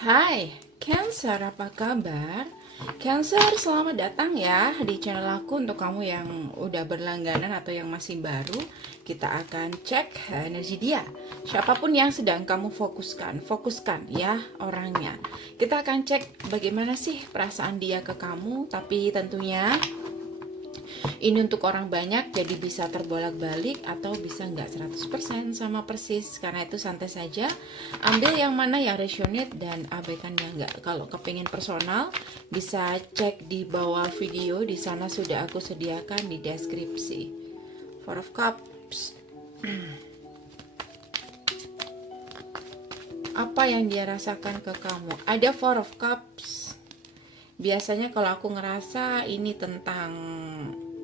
Hai, Cancer, apa kabar? Cancer, selamat datang ya di channel aku. Untuk kamu yang udah berlangganan atau yang masih baru, kita akan cek energi dia. Siapapun yang sedang kamu fokuskan ya orangnya. Kita akan cek bagaimana sih perasaan dia ke kamu, tapi tentunya ini untuk orang banyak, jadi bisa terbolak-balik atau bisa nggak 100% sama persis. Karena itu santai saja, ambil yang mana yang resonate dan abaikan yang nggak. Kalau kepingin personal, bisa cek di bawah video, di sana sudah aku sediakan di deskripsi. Four of Cups. Apa yang dia rasakan ke kamu? Ada Four of Cups. Biasanya kalau aku ngerasa ini tentang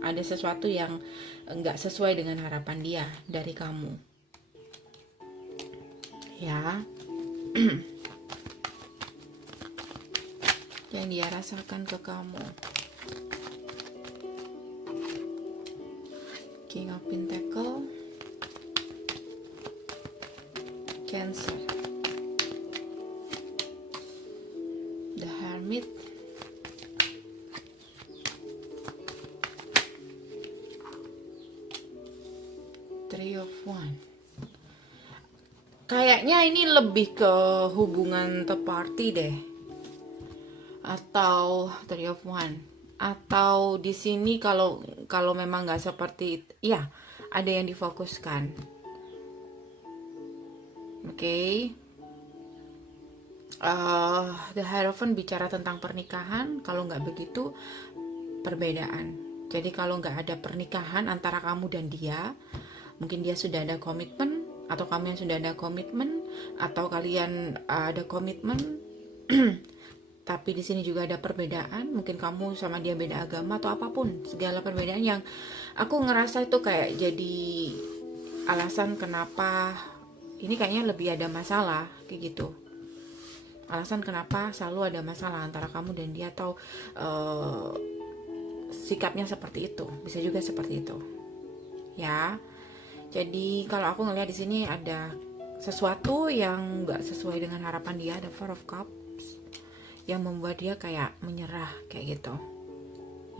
ada sesuatu yang nggak sesuai dengan harapan dia dari kamu, ya. Yang dia rasakan ke kamu. King of Pentacle, Cancer, The Hermit, Three of Wands. Kayaknya ini lebih ke hubungan third party deh, atau Three of Wands, atau di sini kalau memang nggak seperti itu, ya ada yang difokuskan. Oke. The Hierophant bicara tentang pernikahan. Kalau nggak begitu, perbedaan. Jadi kalau nggak ada pernikahan antara kamu dan dia, mungkin dia sudah ada komitmen, atau kamu yang sudah ada komitmen, atau kalian ada komitmen. Tapi di sini juga ada perbedaan. Mungkin kamu sama dia beda agama atau apapun, segala perbedaan yang aku ngerasa itu kayak jadi alasan kenapa ini kayaknya lebih ada masalah kayak gitu. Alasan kenapa selalu ada masalah antara kamu dan dia, atau sikapnya seperti itu. Bisa juga seperti itu, ya. Jadi kalau aku ngelihat di sini ada sesuatu yang nggak sesuai dengan harapan dia. Ada Four of Cups yang membuat dia kayak menyerah kayak gitu,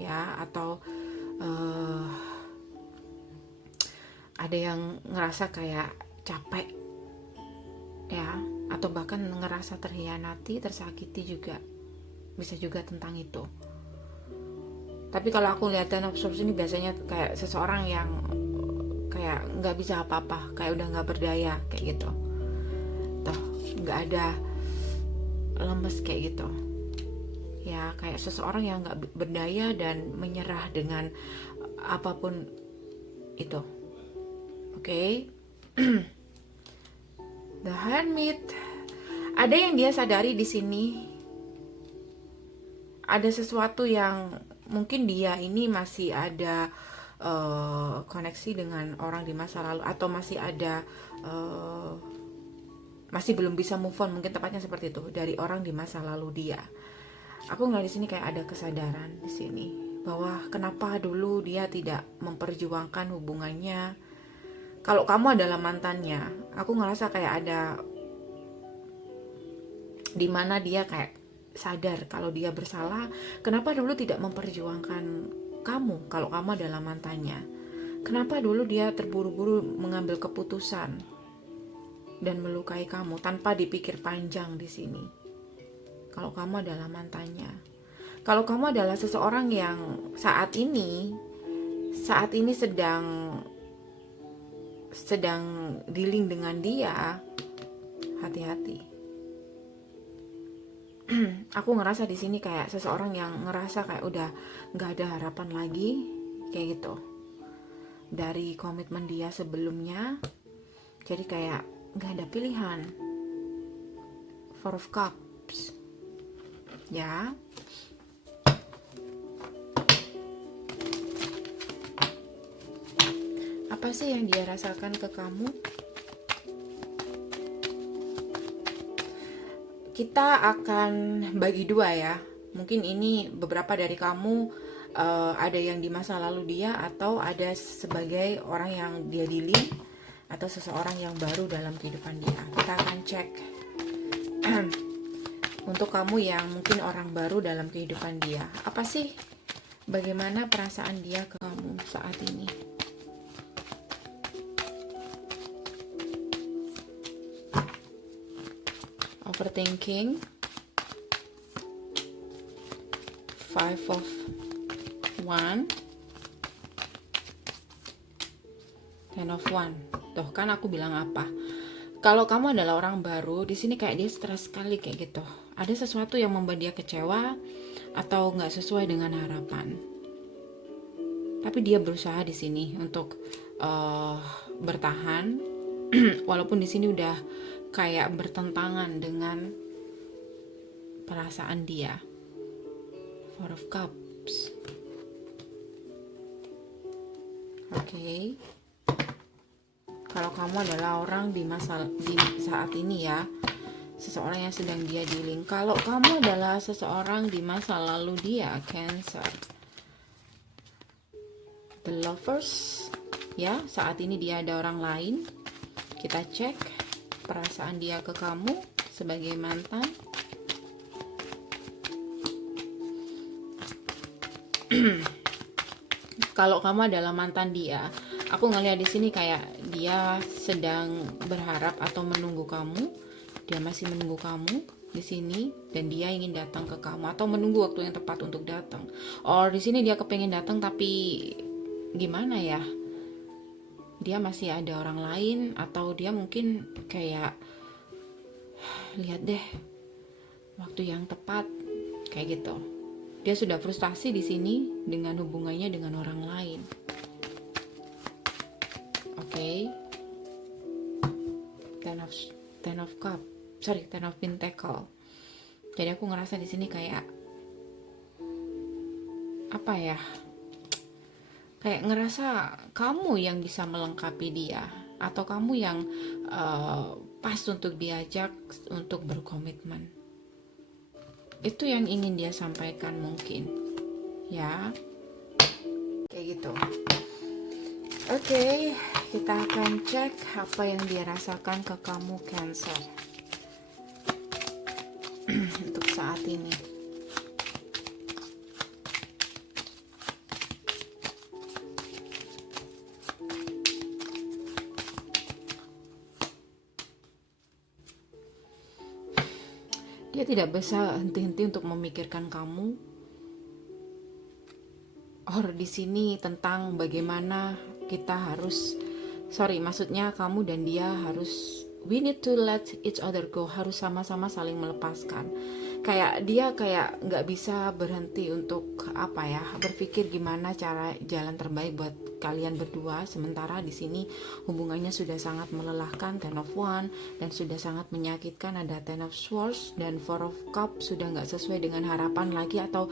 ya. Atau ada yang ngerasa kayak capek, ya. Atau bahkan ngerasa terhianati, tersakiti juga. Bisa juga tentang itu. Tapi kalau aku lihat Ten of Swords ini biasanya kayak seseorang yang kayak nggak bisa apa-apa, kayak udah nggak berdaya kayak gitu. Tuh, nggak ada, lemes kayak gitu. Ya, kayak seseorang yang nggak berdaya dan menyerah dengan apapun itu. Oke. The Hermit. Ada yang dia sadari di sini. Ada sesuatu yang mungkin dia ini masih ada koneksi dengan orang di masa lalu, atau masih ada masih belum bisa move on, mungkin tepatnya seperti itu, dari orang di masa lalu dia. Aku ngeliat di sini kayak ada kesadaran di sini bahwa kenapa dulu dia tidak memperjuangkan hubungannya. Kalau kamu adalah mantannya, aku ngerasa kayak ada dimana dia kayak sadar kalau dia bersalah. Kenapa dulu tidak memperjuangkan kamu kalau kamu adalah mantannya? Kenapa dulu dia terburu-buru mengambil keputusan dan melukai kamu tanpa dipikir panjang di sini? Kalau kamu adalah mantannya, kalau kamu adalah seseorang yang saat ini sedang dealing dengan dia, hati-hati. Aku ngerasa di sini kayak seseorang yang ngerasa kayak udah nggak ada harapan lagi kayak gitu dari komitmen dia sebelumnya. Jadi kayak nggak ada pilihan. Four of Cups, ya. Apa sih yang dia rasakan ke kamu? Kita akan bagi dua ya. Mungkin ini beberapa dari kamu ada yang di masa lalu dia, atau ada sebagai orang yang dia dealing, atau seseorang yang baru dalam kehidupan dia. Kita akan cek untuk kamu yang mungkin orang baru dalam kehidupan dia, apa sih, bagaimana perasaan dia ke kamu saat ini? Overthinking, Five of One, Ten of One. Tuh kan aku bilang apa? Kalau kamu adalah orang baru, di sini kayak dia stres sekali kayak gitu. Ada sesuatu yang membuat dia kecewa atau nggak sesuai dengan harapan. Tapi dia berusaha di sini untuk bertahan, walaupun di sini udah kayak bertentangan dengan perasaan dia. Four of Cups. Oke. Kalau kamu adalah orang di saat ini ya, seseorang yang sedang dia dealing. Kalau kamu adalah seseorang di masa lalu dia, Cancer. The Lovers, ya, saat ini dia ada orang lain. Kita cek perasaan dia ke kamu sebagai mantan. Kalau kamu adalah mantan dia, aku ngeliat di sini kayak dia sedang berharap atau menunggu kamu. Dia masih menunggu kamu di sini dan dia ingin datang ke kamu atau menunggu waktu yang tepat untuk datang. Or di sini dia kepengen datang tapi gimana ya? Dia masih ada orang lain atau dia mungkin kayak lihat deh waktu yang tepat kayak gitu. Dia sudah frustasi di sini dengan hubungannya dengan orang lain. Oke. Ten of Pentacle. Jadi aku ngerasa di sini kayak apa ya? Kayak ngerasa kamu yang bisa melengkapi dia atau kamu yang pas untuk diajak untuk berkomitmen. Itu yang ingin dia sampaikan mungkin, ya, kayak gitu. Oke, kita akan cek apa yang dia rasakan ke kamu, Cancer, untuk saat ini. Dia tidak bisa henti-henti untuk memikirkan kamu. Or di sini tentang bagaimana kita harus, maksudnya kamu dan dia harus, we need to let each other go, harus sama-sama saling melepaskan. Kayak dia kayak nggak bisa berhenti untuk apa ya, berpikir gimana cara jalan terbaik buat kalian berdua. Sementara di sini hubungannya sudah sangat melelahkan, Ten of One, dan sudah sangat menyakitkan, ada Ten of Swords dan Four of Cups, sudah nggak sesuai dengan harapan lagi atau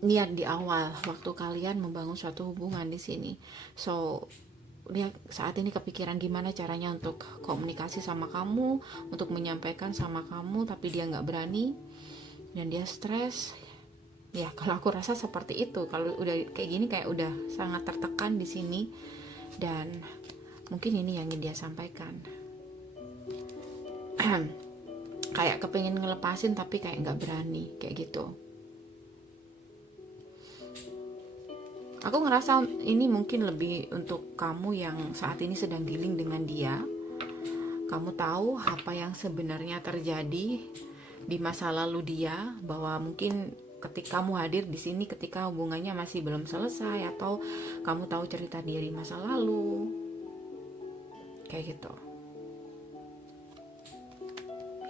niat di awal waktu kalian membangun suatu hubungan di sini. So dia saat ini kepikiran gimana caranya untuk komunikasi sama kamu, untuk menyampaikan sama kamu, tapi dia nggak berani dan dia stres. Ya kalau aku rasa seperti itu. Kalau udah kayak gini kayak udah sangat tertekan di sini dan mungkin ini yang ingin dia sampaikan. Kayak kepengen ngelepasin tapi kayak nggak berani kayak gitu. Aku ngerasa ini mungkin lebih untuk kamu yang saat ini sedang dealing dengan dia. Kamu tahu apa yang sebenarnya terjadi di masa lalu dia, bahwa mungkin ketika kamu hadir di sini ketika hubungannya masih belum selesai, atau kamu tahu cerita dia di masa lalu. Kayak gitu.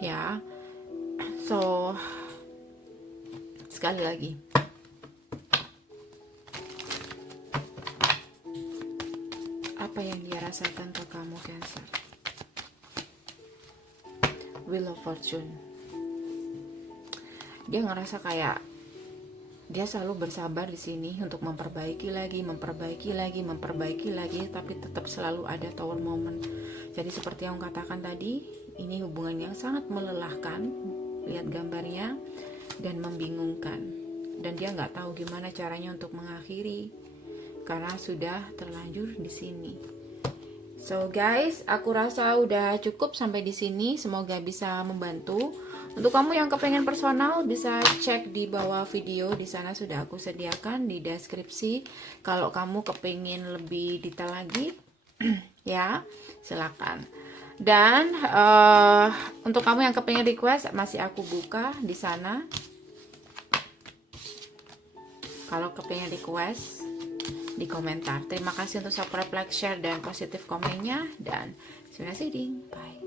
Ya. So sekali lagi, apa yang dia rasakan ke kamu, Cancer? Wheel of Fortune. Dia ngerasa kayak dia selalu bersabar di sini untuk memperbaiki lagi, tapi tetap selalu ada tower moment. Jadi seperti yang katakan tadi, ini hubungan yang sangat melelahkan, lihat gambarnya, dan membingungkan. Dan dia nggak tahu gimana caranya untuk mengakhiri karena sudah terlanjur di sini. So guys, aku rasa udah cukup sampai di sini. Semoga bisa membantu. Untuk kamu yang kepengen personal, bisa cek di bawah video. Di sana sudah aku sediakan di deskripsi. Kalau kamu kepengen lebih detail lagi, ya silakan. Dan untuk kamu yang kepengen request, masih aku buka di sana. Kalau kepengen request di komentar. Terima kasih untuk subscribe, like, share, dan positif komennya. Dan see you next video. Bye.